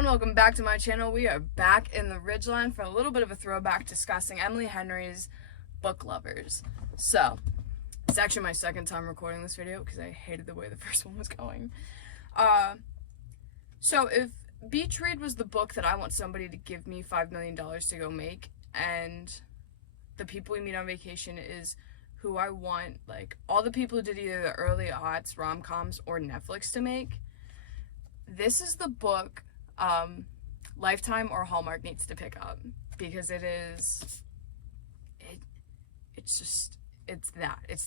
and welcome back to my channel. We are back in the Ridgeline for a little bit of a throwback discussing Emily Henry's Book Lovers. So, it's actually my second time recording this video because I hated the way the first one was going. So if Beach Read was the book that I want somebody to give me $5 million to go make, and The People We Meet on Vacation is who I want, like, all the people who did either the early aughts, rom-coms, or Netflix to make, this is the book Lifetime or Hallmark needs to pick up, because it's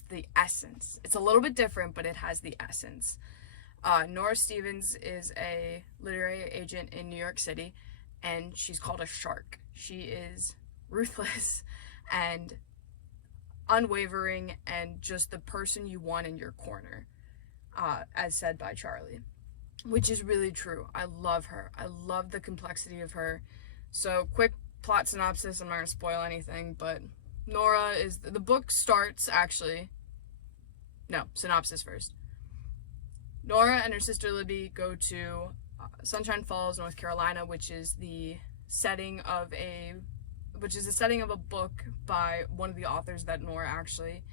the essence. It's a little bit different, but it has the essence. Nora Stevens is a literary agent in New York City, and she's called a shark. She is ruthless and unwavering and just the person you want in your corner, as said by Charlie. Which is really true. I love her. I love the complexity of her. So, quick plot synopsis. I'm not going to spoil anything, but Nora is... The book starts, actually... No, synopsis first. Nora and her sister Libby go to Sunshine Falls, North Carolina, which is the setting of a book by one of the authors that Nora actually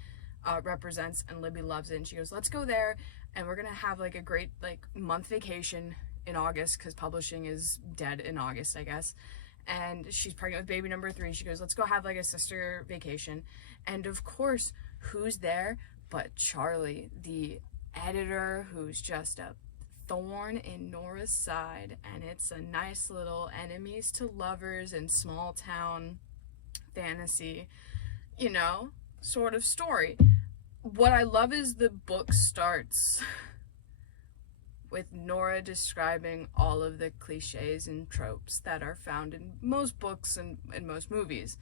represents, and Libby loves it. And she goes, let's go there, and we're gonna have like a great month vacation in August, because publishing is dead in August, I guess. And she's pregnant with baby number 3. She goes, let's go have like a sister vacation. And of course, who's there but Charlie, the editor, who's just a thorn in Nora's side. And it's a nice little enemies to lovers and small town fantasy, sort of story. What I love is the book starts with Nora describing all of the cliches and tropes that are found in most books and in most movies.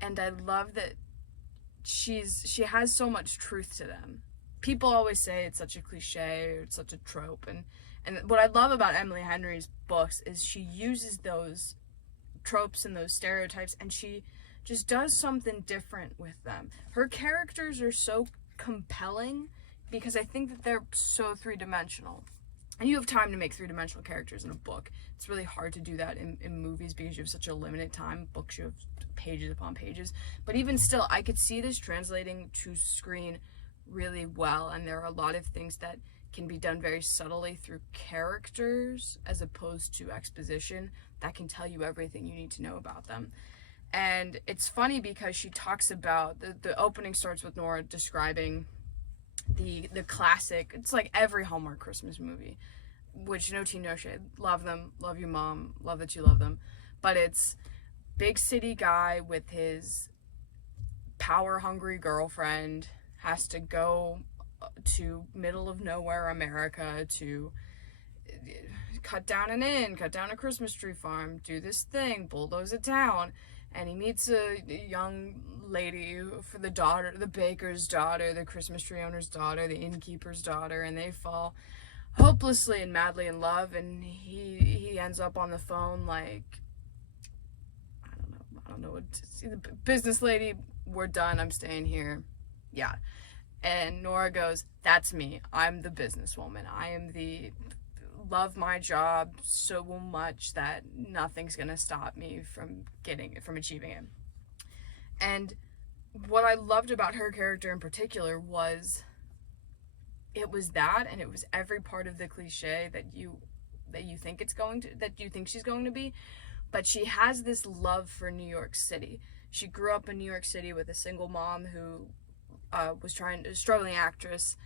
And I love that she has so much truth to them. People always say it's such a cliche or it's such a trope. And what I love about Emily Henry's books is she uses those tropes and those stereotypes, and she just does something different with them. Her characters are so compelling because I think that they're so three-dimensional. And you have time to make three-dimensional characters in a book. It's really hard to do that in movies because you have such a limited time. Books, you have pages upon pages. But even still, I could see this translating to screen really well, and there are a lot of things that can be done very subtly through characters as opposed to exposition that can tell you everything you need to know about them. And it's funny because she talks about, the opening starts with Nora describing the classic, it's like every Hallmark Christmas movie, which no tea, no shade, love them, love your mom, love that you love them, but it's big city guy with his power-hungry girlfriend has to go to middle of nowhere America to cut down an inn, cut down a Christmas tree farm, do this thing, bulldoze a town. And he meets a young lady for the daughter, the baker's daughter, the Christmas tree owner's daughter, the innkeeper's daughter, and they fall hopelessly and madly in love. And he ends up on the phone like, I don't know what to see. The business lady, we're done. I'm staying here. Yeah. And Nora goes, that's me. I'm the businesswoman. I am love my job so much that nothing's gonna stop me from achieving it. And what I loved about her character in particular was it was that, and it was every part of the cliche that you think she's going to be, but she has this love for New York City. She grew up in New York City with a single mom who was a struggling actress.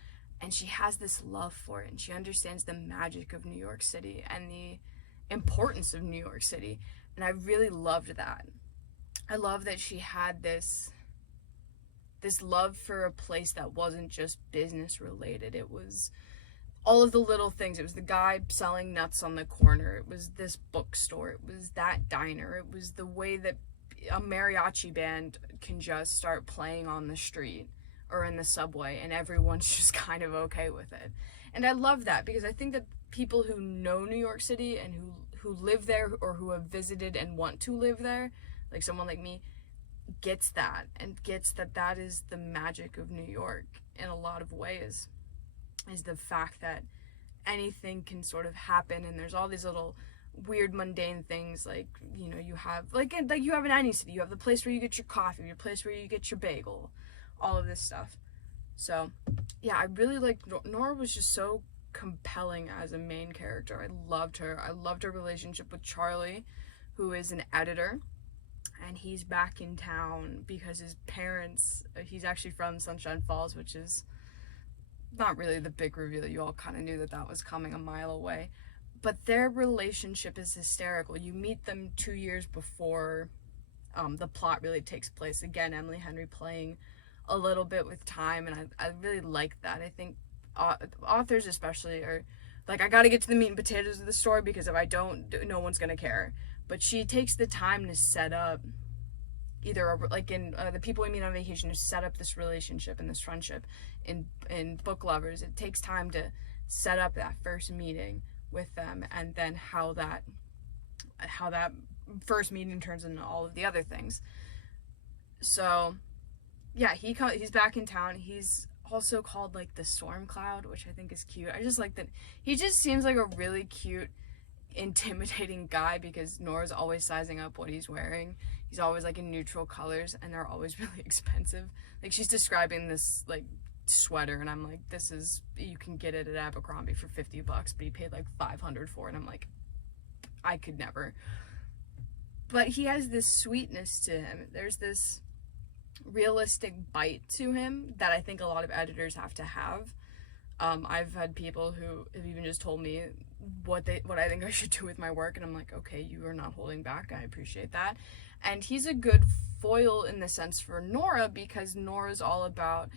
And she has this love for it, and she understands the magic of New York City and the importance of New York City. And I really loved that. I love that she had this love for a place that wasn't just business related. It was all of the little things. It was the guy selling nuts on the corner. It was this bookstore. It was that diner. It was the way that a mariachi band can just start playing on the street or in the subway, and everyone's just kind of okay with it. And I love that because I think that people who know New York City and who live there or who have visited and want to live there, like someone like me, gets that and gets that is the magic of New York in a lot of ways, is the fact that anything can sort of happen, and there's all these little weird mundane things, like, you know, you have like you have in any city, you have the place where you get your coffee, your place where you get your bagel, all of this stuff. So yeah, I really like Nora. Was just so compelling as a main character. I loved her relationship with Charlie, who is an editor, and he's back in town because his parents, he's actually from Sunshine Falls, which is not really the big reveal. You all kind of knew that was coming a mile away. But their relationship is hysterical. You meet them 2 years before the plot really takes place. Again, Emily Henry playing a little bit with time, and I really like that. I think authors especially are like, I gotta get to the meat and potatoes of the story, because if I don't, no one's gonna care. But she takes the time to set up either like in The People We Meet on Vacation, to set up this relationship and this friendship. In Book Lovers, it takes time to set up that first meeting with them, and then how that first meeting turns into all of the other things. So yeah, he's back in town. He's also called like the Storm Cloud, which I think is cute. I just like that he just seems like a really cute, intimidating guy, because Nora's always sizing up what he's wearing. He's always like in neutral colors, and they're always really expensive. Like, she's describing this like sweater, and I'm like, this is, you can get it at Abercrombie for $50, but he paid like $500 for it, and I'm like, I could never. But he has this sweetness to him. There's this realistic bite to him that I think a lot of editors have to have. I've had people who have even just told me what I think I should do with my work, and I'm like, okay, you are not holding back. I appreciate that. And he's a good foil in the sense for Nora, because Nora's all about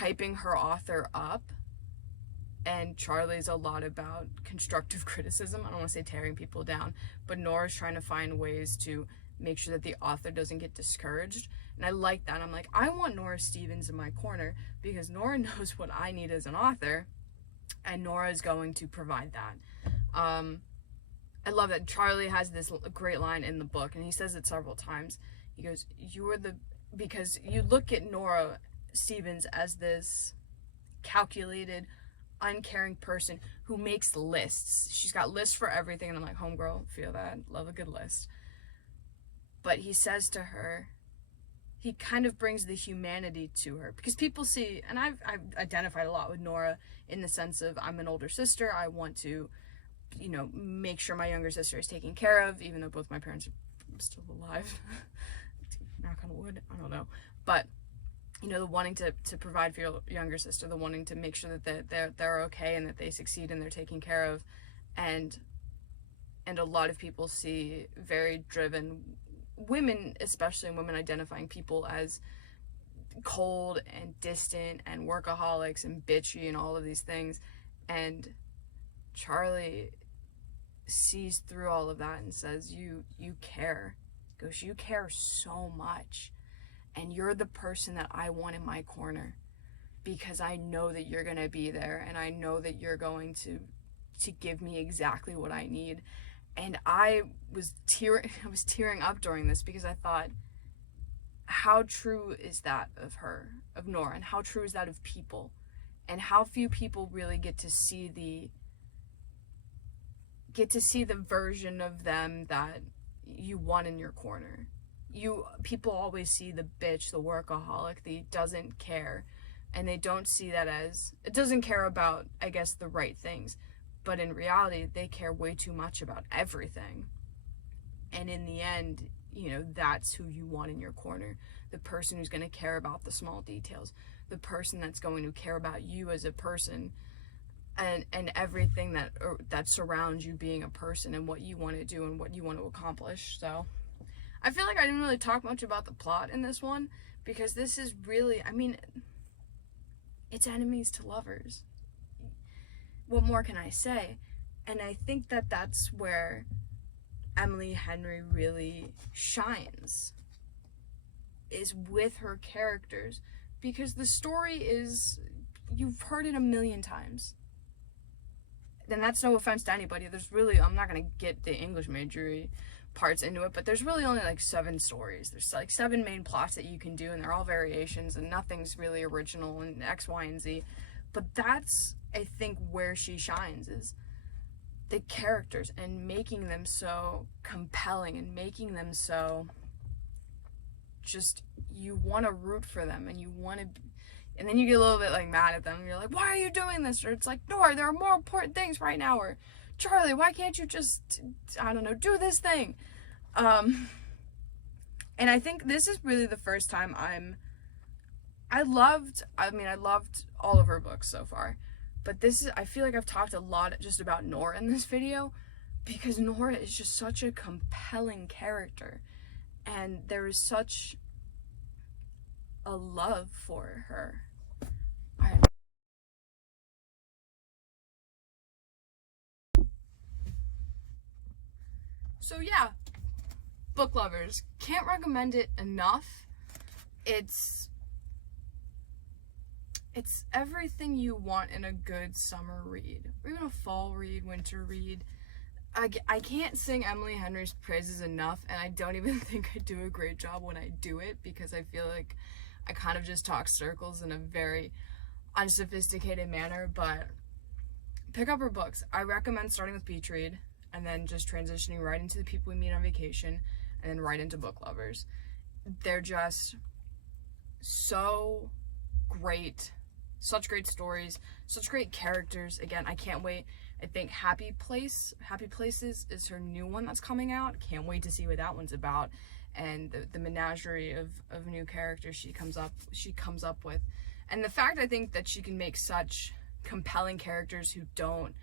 hyping her author up, and Charlie's a lot about constructive criticism. I don't want to say tearing people down, but Nora's trying to find ways to make sure that the author doesn't get discouraged. And I like that. I'm like, I want Nora Stephens in my corner, because Nora knows what I need as an author, and Nora is going to provide that. I love that Charlie has this great line in the book, and he says it several times. He goes, because you look at Nora Stephens as this calculated, uncaring person who makes lists. She's got lists for everything, and I'm like, homegirl, feel that, love a good list. But he says to her, he kind of brings the humanity to her, because people see, and I've identified a lot with Nora in the sense of, I'm an older sister, I want to, you know, make sure my younger sister is taken care of, even though both my parents are still alive. Knock on wood, I don't know. But, you know, the wanting to provide for your younger sister, the wanting to make sure that they're okay and that they succeed and they're taken care of. And a lot of people see very driven women, especially women identifying people as cold and distant and workaholics and bitchy and all of these things. And Charlie sees through all of that and says, you care. He goes, you care so much, and you're the person that I want in my corner, because I know that you're going to be there, and I know that you're going to give me exactly what I need. And I was tearing up during this, because I thought, how true is that of her, of Nora, and how true is that of people, and how few people really get to see the version of them that you want in your corner. People always see the bitch, the workaholic, the doesn't care, and they don't see that as, it doesn't care about, I guess, the right things, but in reality, they care way too much about everything. And in the end, you know, that's who you want in your corner. The person who's going to care about the small details, the person that's going to care about you as a person, and everything that surrounds you being a person, and what you want to do and what you want to accomplish. So I feel like I didn't really talk much about the plot in this one, because this is really, I mean, it's enemies to lovers. What more can I say? And I think that that's where Emily Henry really shines, is with her characters, because the story is, you've heard it a million times. And that's no offense to anybody. There's really, I'm not going to get the English majory parts into it, but there's really only like 7 stories. There's like 7 main plots that you can do, and they're all variations, and nothing's really original, and X, Y, and Z. But that's I think where she shines is the characters and making them so compelling and making them so just, you want to root for them and you want to, and then you get a little bit like mad at them and you're like, why are you doing this? Or it's like, Nora, there are more important things right now. Or Charlie, why can't you just, I don't know, do this thing? And I think this is really the first time I loved all of her books so far, but I feel like I've talked a lot just about Nora in this video, because Nora is just such a compelling character, and there is such a love for her. So yeah, book lovers, can't recommend it enough. It's everything you want in a good summer read, or even a fall read, winter read. I can't sing Emily Henry's praises enough, and I don't even think I do a great job when I do it, because I feel like I kind of just talk circles in a very unsophisticated manner. But pick up her books. I recommend starting with Beach Read, and then just transitioning right into The People We Meet on Vacation, and then right into Book Lovers. They're just so great. Such great stories, such great characters. Again, I can't wait. I think Happy Places is her new one that's coming out. Can't wait to see what that one's about, and the menagerie of new characters she comes up with. And the fact, I think, that she can make such compelling characters who don't,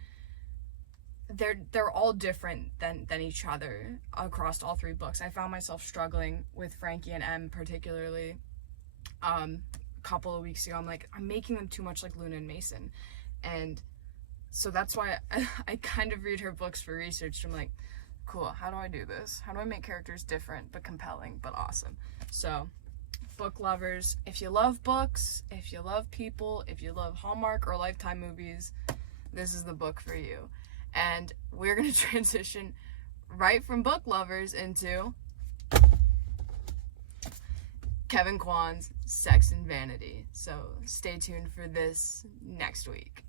they're all different than each other across all three books. I found myself struggling with Frankie and Em particularly a couple of weeks ago. I'm like, I'm making them too much like Luna and Mason, and so that's why I kind of read her books for research. I'm like, cool, how do I do this? How do I make characters different but compelling but awesome? So book lovers, if you love books, if you love people, if you love Hallmark or Lifetime movies, this is the book for you. And we're going to transition right from book lovers into Kevin Kwan's Sex and Vanity. So stay tuned for this next week.